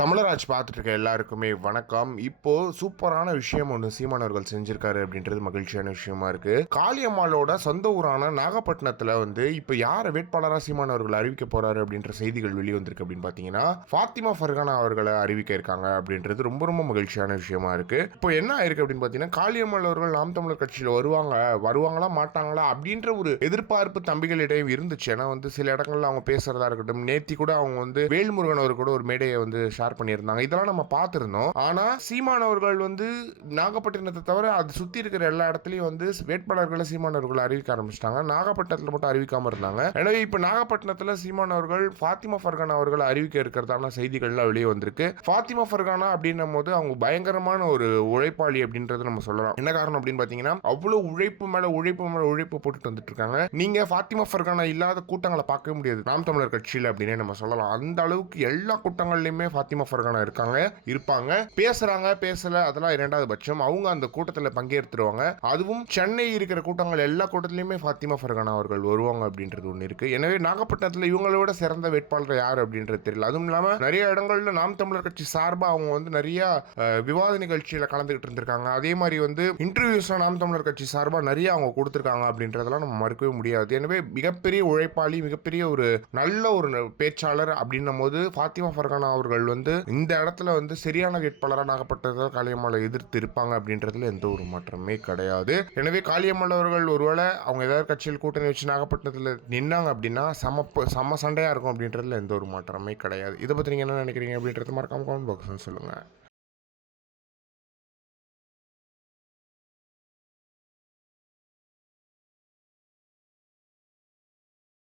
தமிழராஜ் பார்த்துட்ருக்க எல்லாருக்குமே வணக்கம். இப்போ சூப்பரான விஷயம் ஒன்று சீமானவர்கள் செஞ்சிருக்காரு அப்படின்றது மகிழ்ச்சியான விஷயமா இருக்கு. காளியம்மாளோட சொந்த ஊரான நாகப்பட்டினத்துல வந்து இப்போ யாரை வேட்பாளராக சீமானவர்கள் அறிவிக்க போறாரு அப்படின்ற செய்திகள் வெளிவந்திருக்கு அப்படின்னு பார்த்தீங்கன்னா ஃபாத்திமா ஃபர்கானா அவர்களை அறிவிக்க இருக்காங்க அப்படின்றது ரொம்ப ரொம்ப மகிழ்ச்சியான விஷயமா இருக்கு. இப்போ என்ன ஆயிருக்கு அப்படின்னு பார்த்தீங்கன்னா காளியம்மாள் அவர்கள் நாம் தமிழர் கட்சியில் வருவாங்க வருவாங்களா மாட்டாங்களா அப்படின்ற ஒரு எதிர்பார்ப்பு தம்பிகளிடையே இருந்துச்சு. ஏன்னா வந்து சில இடங்கள்ல அவங்க பேசுறதா இருக்கட்டும் நேத்தி கூட அவங்க வந்து வேல்முருகன் அவர் கூட ஒரு மேடையை வந்து ஷேர் பண்ணியிருந்தாங்க. இதெல்லாம் நம்ம பார்த்துருந்தோம். ஆனால் சீமான் அவர்கள் வந்து நாகப்பட்டினத்தை தவிர அது சுற்றி இருக்கிற எல்லா இடத்துலையும் வந்து வேட்பாளர்களை சீமான் அவர்கள் அறிவிக்க ஆரம்பிச்சிட்டாங்க. நாகப்பட்டினத்தில் மட்டும் அறிவிக்காமல் இருந்தாங்க. எனவே இப்போ நாகப்பட்டினத்தில் சீமான் அவர்கள் ஃபாத்திமா ஃபர்கானா அவர்கள் அறிவிக்க இருக்கிறதான செய்திகள்லாம் வெளியே வந்திருக்கு. ஃபாத்திமா ஃபர்கானா அப்படின்னும் போது அவங்க பயங்கரமான ஒரு உழைப்பாளி அப்படின்றது நம்ம சொல்லலாம். என்ன காரணம் அப்படின்னு பார்த்தீங்கன்னா அவ்வளோ உழைப்பு மேலே உழைப்பு மேலே உழைப்பு போட்டுட்டு வந்துட்டு இருக்காங்க. நீங்க ஃபாத்திமா ஃபர்கானா இல்லாத கூட்டங்களை பார்க்க முடியாது. நாம் தமிழர் கட்சியில் அப்படின்னே நம்ம சொல்லலாம். அந்த அளவுக்கு எல்லா கூட்டங்கள்லையுமே ஃபாத்திமா ஃபர்கானா இருக்காங்க இருப்பாங்க. பேசுறாங்க பேசல அதெல்லாம் இரண்டாவது பட்சம். அவங்க அந்த கூட்டத்தில் பங்கேற்றுருவாங்க அதுவும் சென்னை இருக்கிற கூட்டங்கள் எல்லா கூட்டத்திலையுமே ஃபாத்திமா ஃபர்கானா அவர்கள் வருவாங்க அப்படின்றது ஒன்று இருக்கு. எனவே நாகப்பட்டினத்தில் இவங்களோட சிறந்த வேட்பாளர் யார் அப்படின்றது தெரியல. அதுவும் இல்லாமல் நிறைய இடங்கள்ல நாம் தமிழர் கட்சி சார்பாக அவங்க வந்து நிறைய விவாத நிகழ்ச்சியில் கலந்துகிட்டு இருந்திருக்காங்க. அதே மாதிரி வந்து இன்டர்வியூஸில் நாம் தமிழர் கட்சி சார்பாக நிறைய அவங்க கொடுத்துருக்காங்க அப்படின்றதெல்லாம் நம்ம மறுக்கவே முடியாது. எனவே மிகப்பெரிய உழைப்பாளி மிகப்பெரிய ஒரு நல்ல ஒரு பேச்சாளர் அப்படின்னும் போது ஃபாத்திமா ஃபர்கானா அவர்கள் வந்து இந்த இடத்துல வந்து சரியான வேட்பாளராக நாகப்பட்டினத்தில் காளியம்மாளை எதிர்த்து இருப்பாங்க அப்படின்றதுல எந்த ஒரு மாற்றமே கிடையாது. எனவே காளியம்மாள் அவர்கள் ஒருவேளை அவங்க ஏதாவது கட்சியில் கூட்டணி வச்சு நாகப்பட்டினத்தில் நின்னாங்க அப்படின்னா சம சம சண்டையாக இருக்கும் அப்படின்றதுல எந்த ஒரு மாற்றமே கிடையாது. இதை பற்றி நீங்கள் என்ன நினைக்கிறீங்க அப்படின்றது மறக்காம கமெண்ட் பாக்ஸ் சொல்லுங்கள்